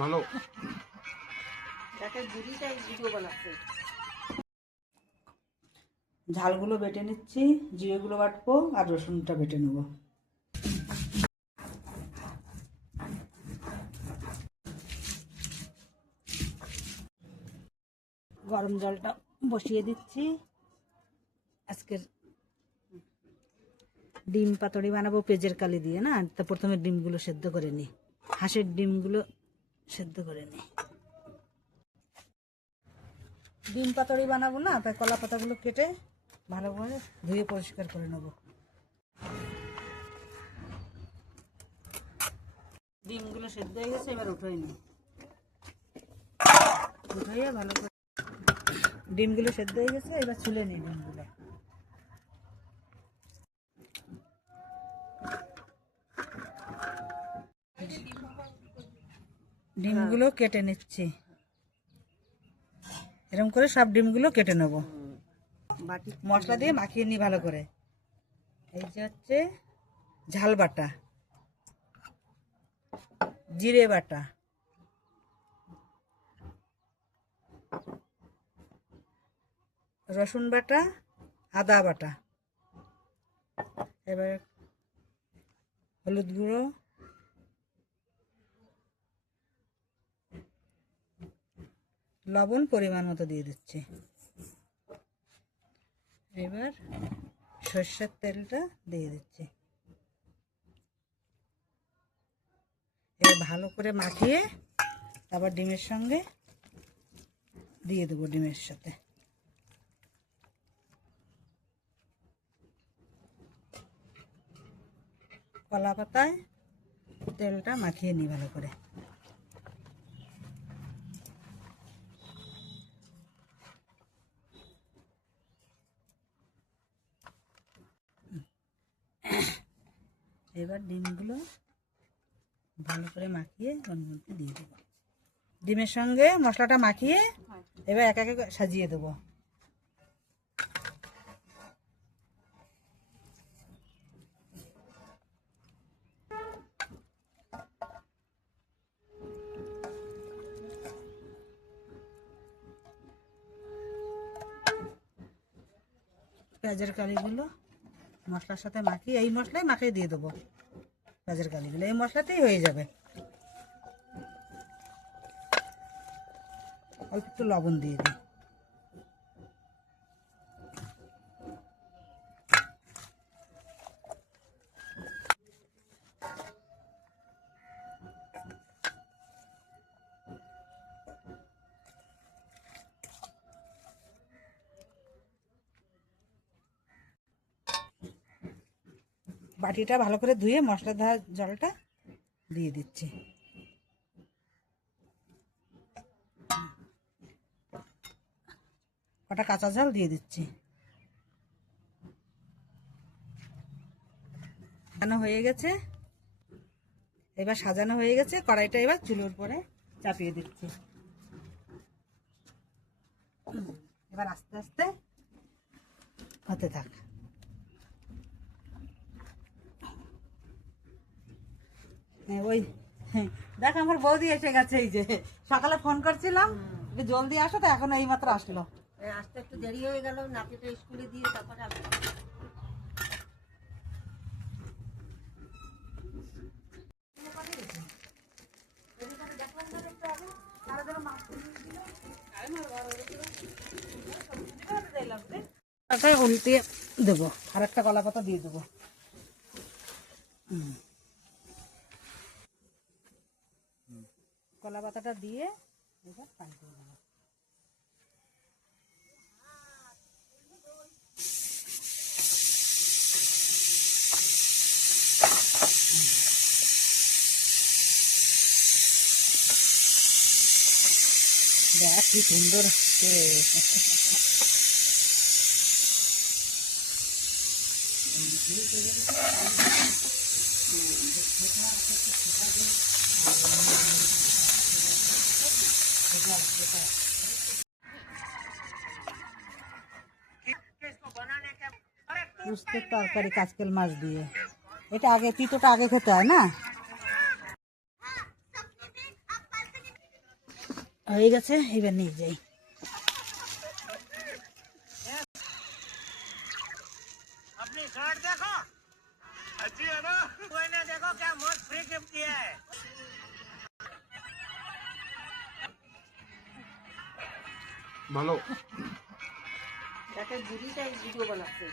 ভালো। ঝালগুলো বেটে নিচ্ছি, জিরেগুলো বাটবো আর রসুনটা বেটে নেব। গরম জলটা বসিয়ে দিচ্ছি। আজকের ডিম পাতুরি বানাবো পেঁয়াজের কালি দিয়ে না, তা প্রথমে ডিমগুলো সেদ্ধ করে নিই, হাঁসের ডিমগুলো সেদ্ধ করে নিই। ডিম পাতুরি বানাবো না, তাই কলা পাতাগুলো কেটে ভালো করে ধুয়ে পরিষ্কার করে নেব। ডিমগুলো সেদ্ধ হয়ে গেছে, এবার উঠাই নিই। উঠাইয়া ভালো করে ডিমগুলো সেদ্ধ হয়ে গেছে, এবার ছুলে নিই ডিমগুলো। ডিমগুলো কেটে নিচ্ছি, এরকম করে সব ডিমগুলো কেটে নেব। মশলা দিয়ে মাখিয়ে নিই ভালো করে। এই যে হচ্ছে ঝাল বাটা, জিরে বাটা, রসুন বাটা, আদা বাটা, এবার হলুদ গুঁড়ো, লবণ পরিমাণ মতো দিয়ে দিচ্ছি। এবার সর্ষের তেলটা দিয়ে দিচ্ছি। এবার ভালো করে মাখিয়ে আবার ডিমের সঙ্গে দিয়ে দেবো, ডিমের সাথে। কলা পাতায় তেলটা মাখিয়ে নিই ভালো করে। এবার ডিমগুলো ভালো করে মাখিয়ে ওর মধ্যে দিয়ে দেবো। ডিমের সঙ্গে মশলাটা মাখিয়ে এবার এক এক সাজিয়ে দেবো। পেঁয়াজের কালিগুলো মশলার সাথে মাখিয়ে, এই মশলাই মাখিয়ে দিয়ে দেবো। পেঁয়াজের কালিগুলো এই মশলাতেই হয়ে যাবে। অল্প একটু লবণ দিয়ে দিই। বাটিটা ভালো করে ধুয়ে মশলা দেওয়া জলটা দিয়ে দিচ্ছি। কটা কাঁচা ঝাল দিয়ে দিচ্ছি। সাজানো হয়ে গেছে, এবার সাজানো হয়ে গেছে, কড়াইটা এবার চুলোর উপরে চাপিয়ে দিচ্ছি। এবার আস্তে আস্তে হতে থাক। ওই দেখ আমার বৌদি এসে গেছে। এই যে সকালে ফোন করছিলাম জলদি আসো, তো এখন এই মাত্র আসলো। আসতে একটু দেরি হয়ে গেল, নাতিটা স্কুলে দিয়ে তারপরে উল্টিয়ে দেবো, আর একটা কলা পাতা দিয়ে দেবো। কলা পাতাটা দিয়ে এবার পাল্টে দেবো। দেখ কি সুন্দর হচ্ছে। উস্তের তরকারি কাঁচকেল মাছ দিয়ে, এটা আগে তিতোটা আগে খেতে হয় না। হয়ে গেছে, এবার নিয়ে যাই। अपनी शर्ट देखो, अच्छी है ना? कोई ने देखो क्या मस्त फ्री गिफ्ट दिया है। ভালো। যাতে বুড়িটাই ভিডিও বানাচ্ছে।